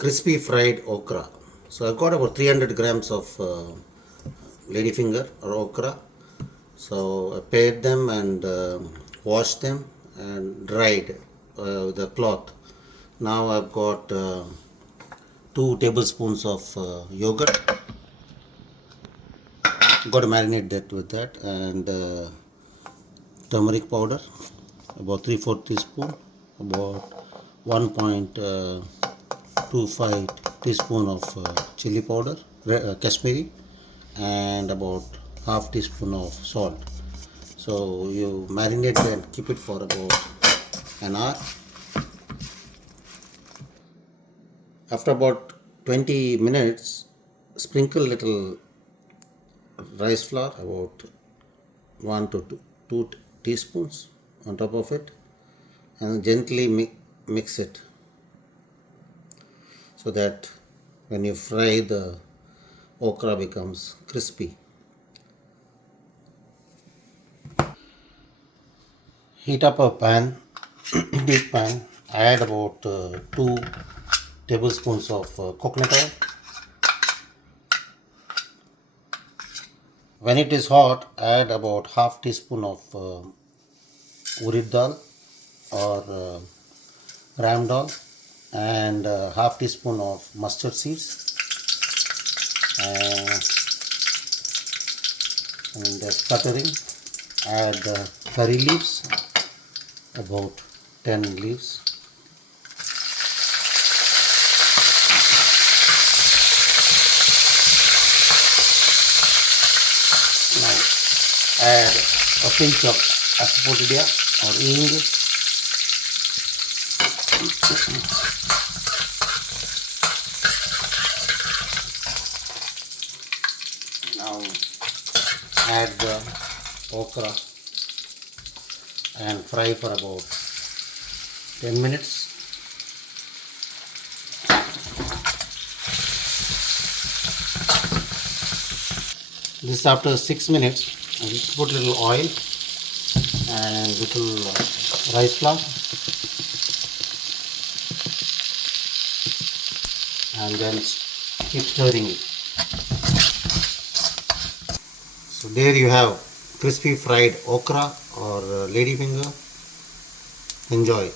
crispy fried okra. So I've got about 300 grams of ladyfinger or okra. So I pared them and washed them and dried with a cloth. Now I've got 2 tablespoons of yogurt. Got to marinate that with that, and turmeric powder about 3/4 teaspoon, about 1.25 teaspoon of chili powder, Kashmiri, and about half teaspoon of salt. So you marinate and keep it for about an hour. After about 20 minutes, sprinkle little rice flour, about 1 to 2 teaspoons on top of it, and gently mix it so that when you fry, the okra becomes crispy. Heat up a pan, deep pan, add about 2 tablespoons of coconut oil. When it is hot, add about half teaspoon of urid dal or ram dal, and half teaspoon of mustard seeds, and sputtering, add curry leaves, about 10 leaves. Now add a pinch of asafoetida or ing, now add the okra and fry for about 10 minutes. This after 6 minutes, put a little oil and little rice flour, and then keep stirring it. So there you have crispy fried okra or ladyfinger. Enjoy.